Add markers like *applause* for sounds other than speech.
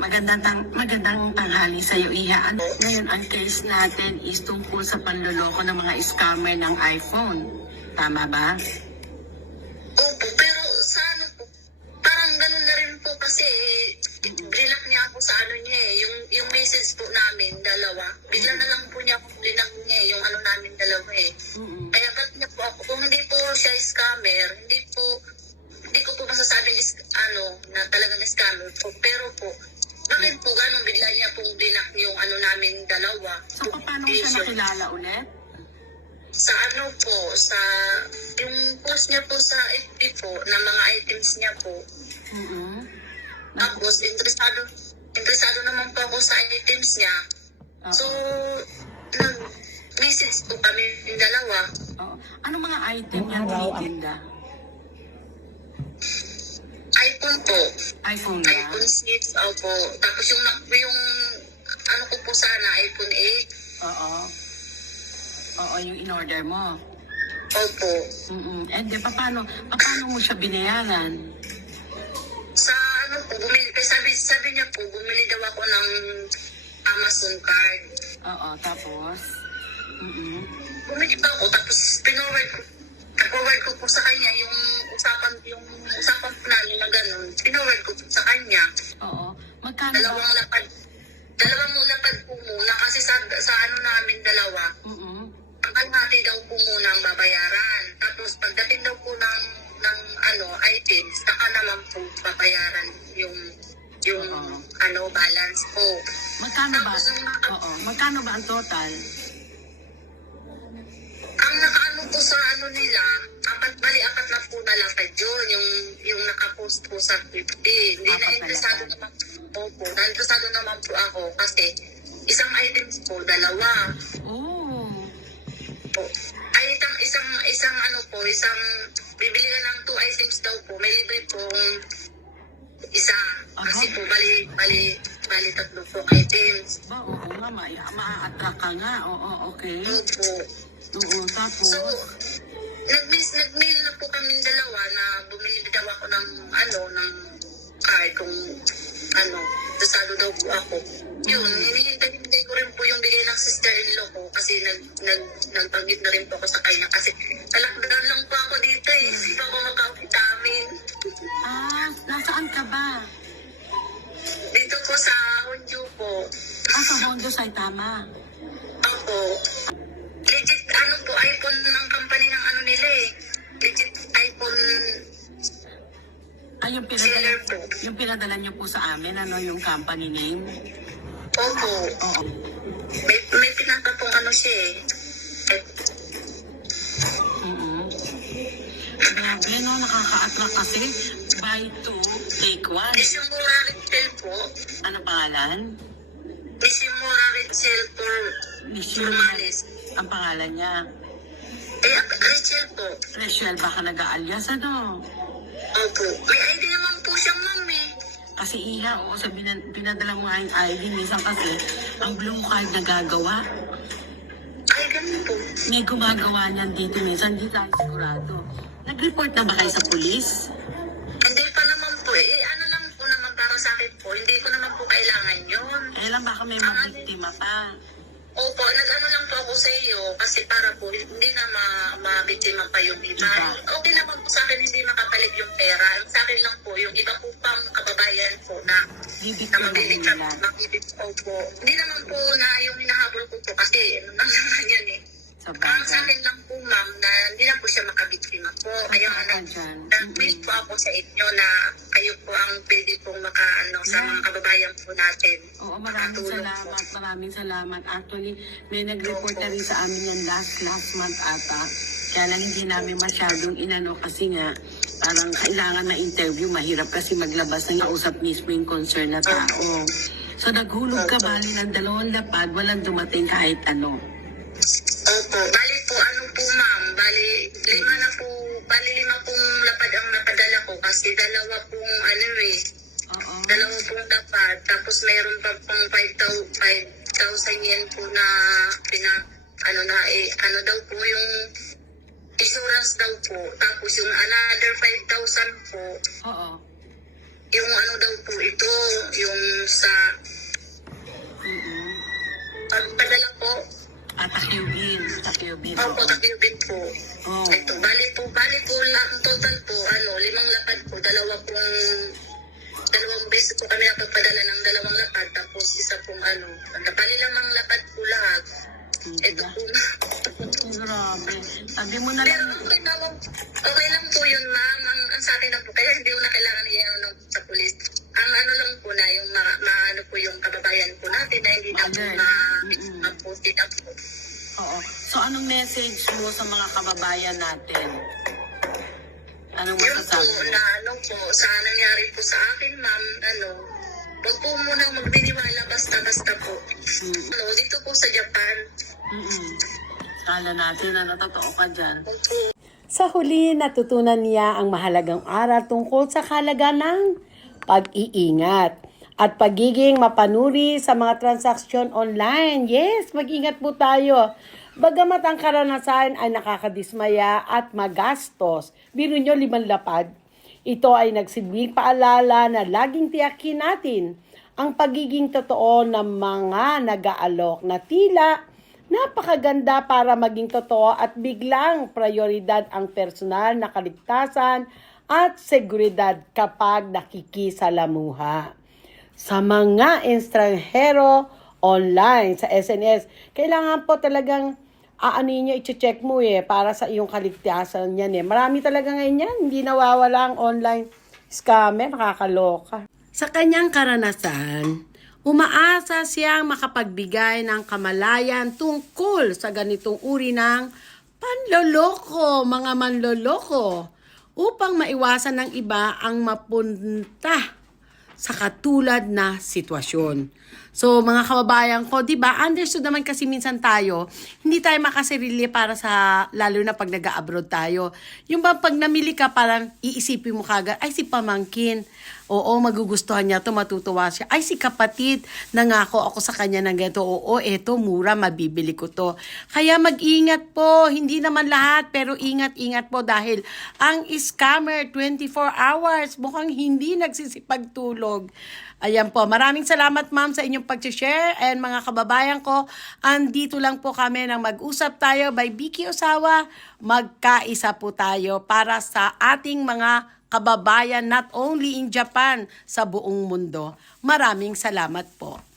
Magandang, tang magandang tanghali sa iyo, Iha. Ano, ngayon, ang case natin is tungkol sa panluloko ng mga scammer ng iPhone. Tama ba? Opo, pero sa ano po, parang ganun na rin po kasi blinak niya ako sa ano niya eh, yung, yung message po namin, dalawa. Bigla na lang po niya ako blinak niya eh, yung ano namin dalawa eh. Mm-mm. Kaya ba't niya po ako, kung hindi po siya scammer, hindi po, hindi ko po masasabing is, ano, na talagang scammer po. Pero po, bakit po ganun bigla niya pong blinak yung ano namin dalawa? So, paano siya nakilala ulit? sa ano po, sa yung post niya po sa FB po, na mga items niya po. Mm-mm. Tapos, interesado, interesado naman po ako sa items niya. Oo. So, nag-message po kami yung dalawa. Oo. Ano mga item niya tinitinda? iPhone po. iPhone na? iPhone 6, opo. Tapos yung, yung ano ko po sana, iPhone 8. Oo. Oo, yung in-order mo. Opo. Mm-mm. And di, paano, paano mo siya binayaran? Sa ano po, bumili, eh, sabi, sabi niya po, bumili daw ako ng Amazon card. Oo, tapos? Mm-mm. bumili pa ako tapos pinoward ko nag-forward ko po sa kanya yung usapan yung usapan ganun pinoward ko sa kanya Oo. Magkano ba? dalawang lapad dalawang lapad po muna kasi sa, sa ano namin dalawa Mm-mm. ang kalmati daw po muna ang babayaran tapos pagdating daw po ng ng ano items saka naman po babayaran yung yung Oo. ano balance po Magkano ba? Tapos naka- Oo. Magkano ba ang total? ang nakaano po sa ano nila, apat bali apat na po na lapad yun, yung, yung nakapost po sa 50. Hindi Apat na na interesado lapad. naman po po. Na-interesado naman po ako kasi isang items po, dalawa. Oh. Po. Ay, isang, isang, isang ano po, isang, bibili ka ng two items daw po, may libre pong isa. Kasi Aha. po, bali, bali, bali tatlo po items. Ba, oo nga, ma ma-attract ka nga. Oo, okay. Opo. Oo, tapos? So, card kung, ano, dasado daw po ako. Yun, hinihintay-hintay ko rin po yung bigay ng sister-in-law ko kasi nag, nag, nagbanggit na rin po ako sa kanya kasi talakdagan lang po ako dito eh. Hindi pa ako makapitamin. Ah, nasaan ka ba? Dito po sa Honjo po. Ah, sa Hondo Saitama. Ah, yung pinadala, yung pinadala niyo po sa amin, ano yung company name? Opo. Oo. May, may pinaka pong ano siya eh. Mm-mm. Grabe, no? Nakaka-attract kasi. Buy two, take one. Nishimura Rachel po. Ano pangalan? Nishimura Rachel for Michelle. Formales. Ang pangalan niya. Eh, Rachel po. Rachel, baka nag-aalias, ano? Opo. May ID naman po siyang ma'am eh. Kasi iha, oo, sa binan- pinadala mo nga yung ID, minsan kasi, ang blue card na gagawa, Ay, ganun po. may gumagawa niyan dito minsan, hindi tayo sigurado. Nag-report na ba kayo sa pulis? Hindi pa naman po eh. Eh, Ano lang po naman para sa akin po. Hindi ko naman po kailangan yun. Kailan baka may mabiktima pa? Opo, nag-ano lang po ako sa iyo kasi para po hindi na ma mabiktima pa yung iba. Okay naman po sa akin hindi makapalit yung pera. Sa akin lang po yung iba po pang kababayan po na na nila. makibit po. Hindi naman po na yung hinahabol ko po kasi ano lang *laughs* naman yan eh. Sa Ang sa akin lang po ma'am na hindi na po siya makabiktima po. Kaya Tama ano, po ako sa inyo na kayo po ang pwede pong makaano sa Yeah. mga kababayan po natin. Oo, maraming salamat, maraming salamat. Actually, may nag-report na rin sa amin yan last, last month ata. Kaya lang hindi namin masyadong inano kasi nga, parang kailangan na interview, mahirap kasi maglabas ng kausap mismo yung concern na tao. So naghulog ka bali ng dalawang lapad, walang dumating kahit ano. Opo, bali dalawa pong ano eh. Oo. Dalawa pong dapat. Tapos mayroon pa pong 5,000 yen po na pina, ano na eh, ano daw po yung insurance daw po. Tapos yung another 5,000 po. Oo. Yung ano daw po ito, yung sa... Mm-mm. Pagpadala po, Opo, takyubit po. Oh. Ito, bali po, bali po, la, ang total po, ano, limang lapad po, dalawa pong, dalawang beses po kami napagpadala ng dalawang lapad, tapos isa pong ano, bali lamang lapad po lahat. Ito po. Grabe. Sabi mo na Pero lang. okay lang, okay lang po yun, ma'am. Ang, ang sa akin lang po, So, anong message mo sa mga kababayan natin? Anong Yun po, masasabi mo? na ano po, sa nangyari po sa akin, ma'am, ano, huwag po munang magbiniwala basta-basta po. Mm. Ano, dito po sa Japan, Mm-mm. Kala natin na natotoo ka dyan. po, Sa huli, natutunan niya ang mahalagang aral tungkol sa kahalaga ng pag-iingat at pagiging mapanuri sa mga transaksyon online. Yes, mag-ingat po tayo. Bagamat ang karanasan ay nakakadismaya at magastos, biro nyo limang lapad, ito ay nagsilbing paalala na laging tiyakin natin ang pagiging totoo ng mga nag-aalok na tila Napakaganda para maging totoo at biglang prioridad ang personal na kaligtasan at seguridad kapag nakikisalamuha. Sa mga estranghero online sa SNS, kailangan po talagang aanin nyo, i-check mo eh, para sa iyong kaligtasan yan eh. Marami talaga ngayon yan, hindi nawawala ang online scammer, nakakaloka. Sa kanyang karanasan, umaasa siyang makapagbigay ng kamalayan tungkol sa ganitong uri ng panloloko, mga manloloko, upang maiwasan ng iba ang mapunta sa katulad na sitwasyon. So, mga kababayan ko, di ba, understood naman kasi minsan tayo, hindi tayo makasarili para sa, lalo na pag nag-abroad tayo. Yung ba, pag namili ka, parang iisipin mo kagad, ay si pamangkin, oo, magugustuhan niya to matutuwa siya. Ay, si kapatid, nangako ako sa kanya ng ganito, oo, eto, mura, mabibili ko to. Kaya mag-ingat po, hindi naman lahat, pero ingat-ingat po dahil ang scammer 24 hours, mukhang hindi nagsisipagtulog. Ayan po, maraming salamat ma'am sa inyong pag-share and mga kababayan ko, andito lang po kami nang mag-usap tayo by Vicky Osawa, magkaisa po tayo para sa ating mga kababayan not only in Japan, sa buong mundo. Maraming salamat po.